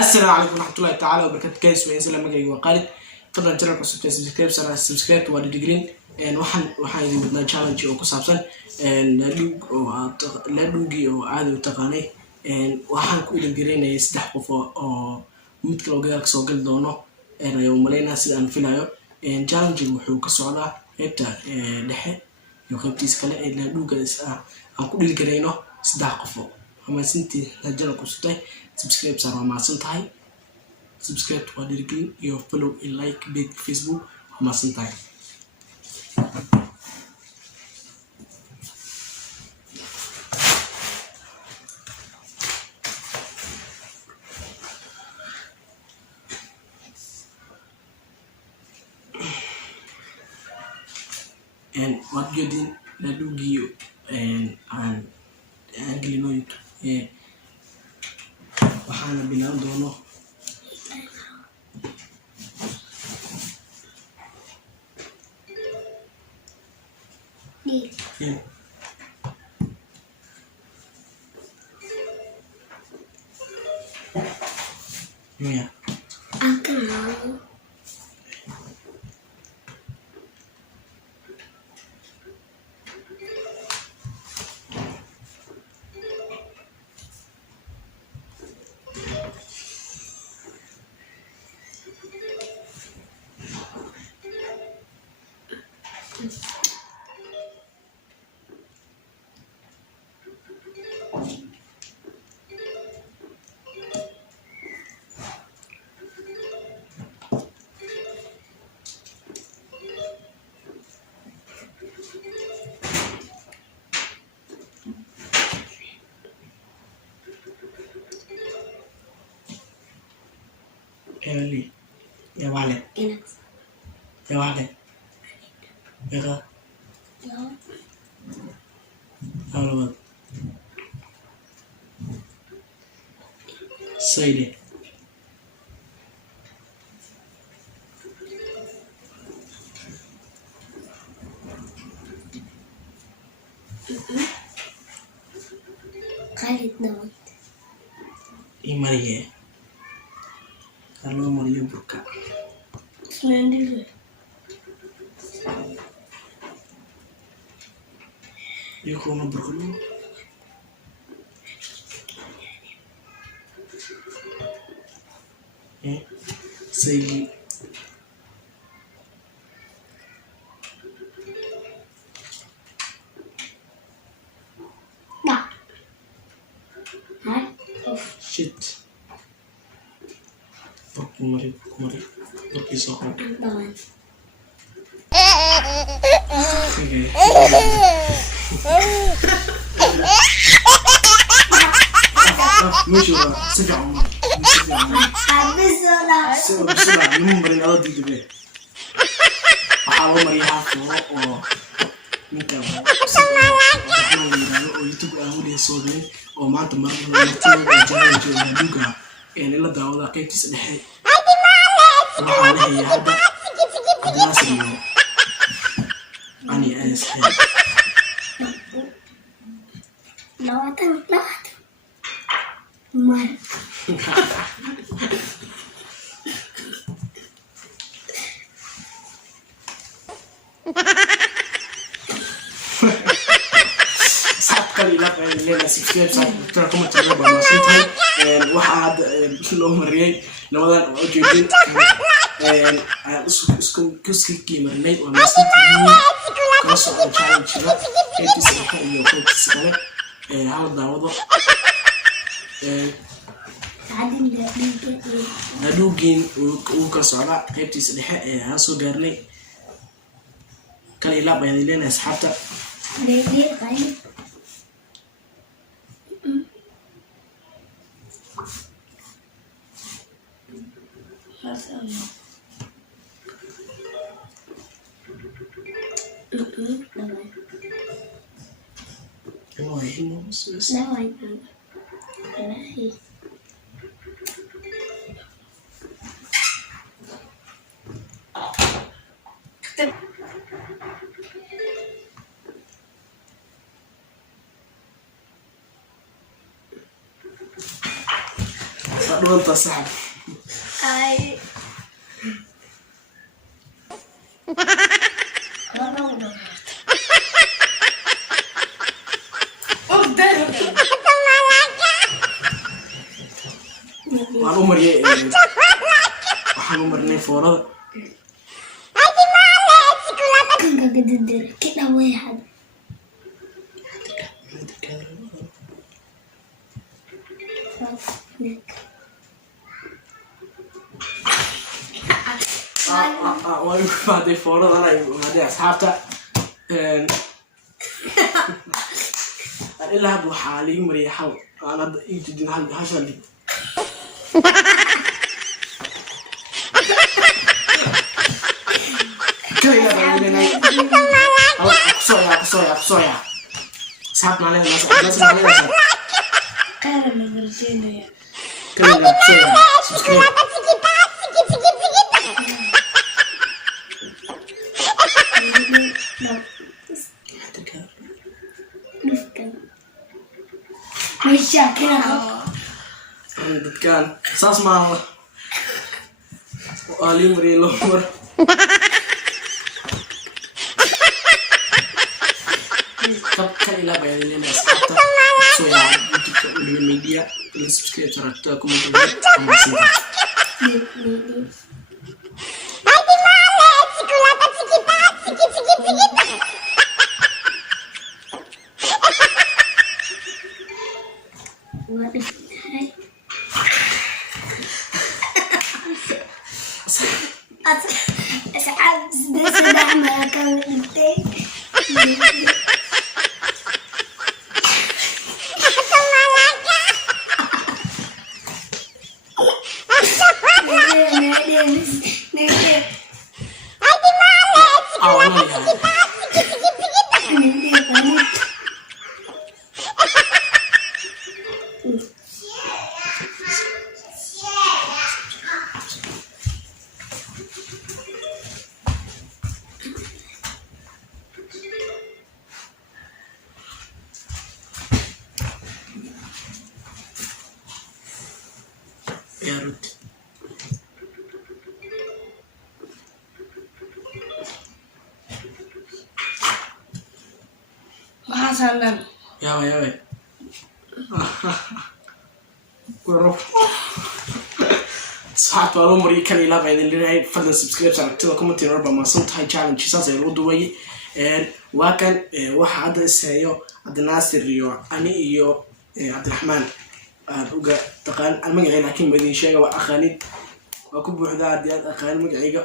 السلام عليكم ورحمة الله تعالى وبركاته. كيس وينزل لما جاي وقالت فضلا جرب كسبت سبسكرايب سنة سبسكرايب وادي ديجرين إن وحن يدي بدنا challenge أو كسبسن إن لا دوجي أو عادي وتقاني إن وحن كل جرين يستحق أو متكل وجالك سوقل دونه إن يوم ملينا سيد فينايو إن challenge وحو كسوعة هبتا دحى يخبتي سكلا إن لا دوجي أو كل جرينه استحق فوق أما سنتي نجرب كسبتي سبسكرايب صار مع سنتاي subscribe to our green your follow and like big Facebook مع سنتاي and what you did la do you and Anglinoid waxaana bilaab doono yeah early ya vale Bega Ahora Saide Khalid nawad Maria Carlo Maria Burka Splendid Io come Burkulu Sei shit Kumari Berpisah Bawang Mushura sejauh habis sudah ini beri alat itu be kalau melihat oh minta oh itu kamu dia soalnya oh mantap itu jangan juga ini lah daawow kayak kisah deh wah ini ya ada sih ani es lawatan mar kali la leena subscribe saar kuma tago ba masantahay waxa loo mariyay labadan oo jeedin isku kiimarnay oo masantahay kaasoo challenge la episode iyo kale hal daawado hadugin uu ka socda qaybtiisa dhexe aan soo gaarnay kale ilaa bayaan leena asxaabta فدونتا صاحب اي waan u mariyay waxaan u marnay foorada كان قد الدر كده واحد waan ku faaday foorada anay hadii asxaabta ilaa hadda waxaa liiga mariyay xal aan hadda ii jidin hashan dhig كلنا بعدين قصويا سحبنا علينا ناس علينا قال من الجنة كلنا قصويا سبسكرايب مش كده كان ساس ما وقالي مري لومر كان إلى بعدين لما سحبت قصويا يوتيوب ميديا سبسكرايب تراكم أصعب بس دعمة كان إنتي يا رد ما حصلنا يا وي كروف صحت والله مري كان إلى بعدين اللي فضل سبسكرايب ساعتها كومنتي ربع ما صنت هاي challenge ساس الودوي وكان واحد إسهايو عبد الناصر ريو أنا إيو عبد الرحمن uga taqaan magacayga laakiin ma idin sheega waa aqaanid waa ku buuxda hadii aad aqaan magacayga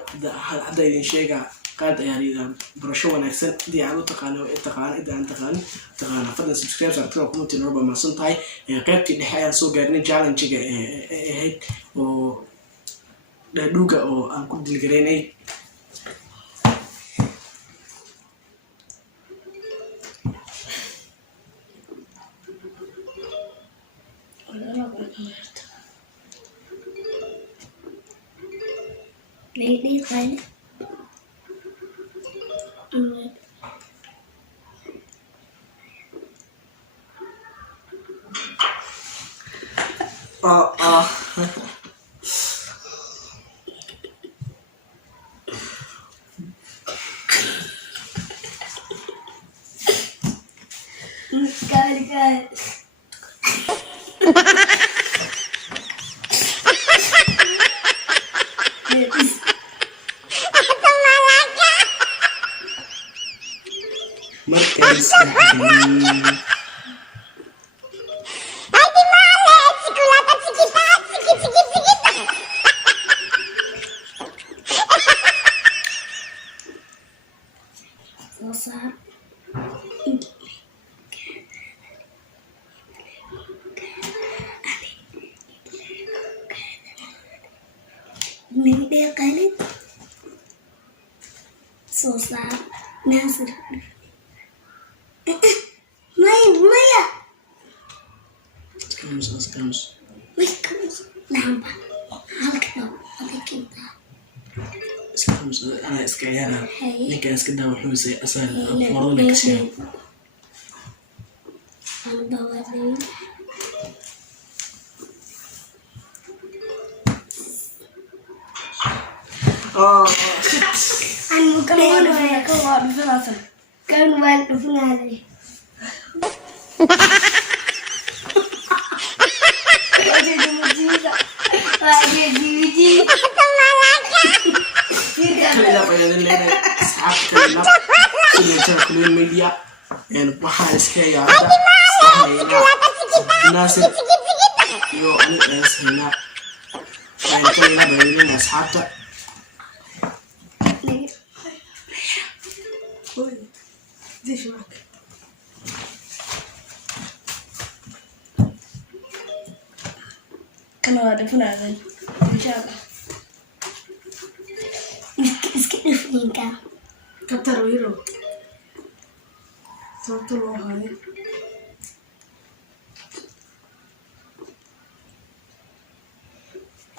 hadda idin sheega qaad ayaan barasho wanaagsan hadii aad u taqaano idaan taqaan fadlan subscribe saartoo comment norba ma santahay qaybtii dhexe ayaan soo gaarnay challenge-ga ahayd oo dhaadhuga oo aan ku dilgareynay ليه قال قال مركز وصار من دي قالت صوصار ناصر مايا كمس نعم هلكنا هذيك انت أنا إسكعيانا لك أسكدها وحوسي أسأل فرض لك شيء أنا بوري Oh, أنا مكمل كان والد فنادي kaliya bayaan leeyahay asxaabta kaliya sidoo kale kulmin media waxaan iska yaabaa naasir iyo ani asxaabna ayaan kaliya bayaan asxaabta كان والد فنادي إن شاء الله اسكتني كان كتر ويرو صوت الوهاي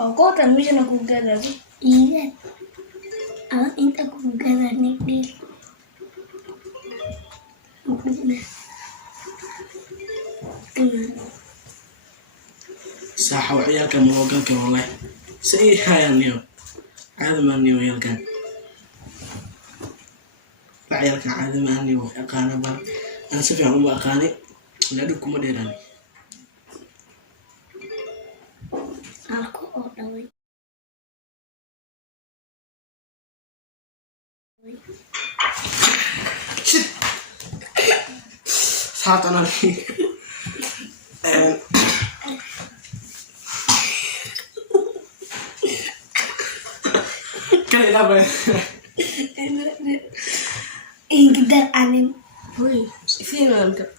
أو قوة مش أنا كون كذا إيه أو أنت كون كذا نقدر saaxa waxyaalka moogalka wallahi say hayaniyo caadamaniyo yalkan waxyaalka caadamaniyo aqaana bar aan si fiican u aqaanay la dhig kuma dheeraan أكو أوضوي saatana kaliya bayaan إنقدر أعمل هوي فين مالك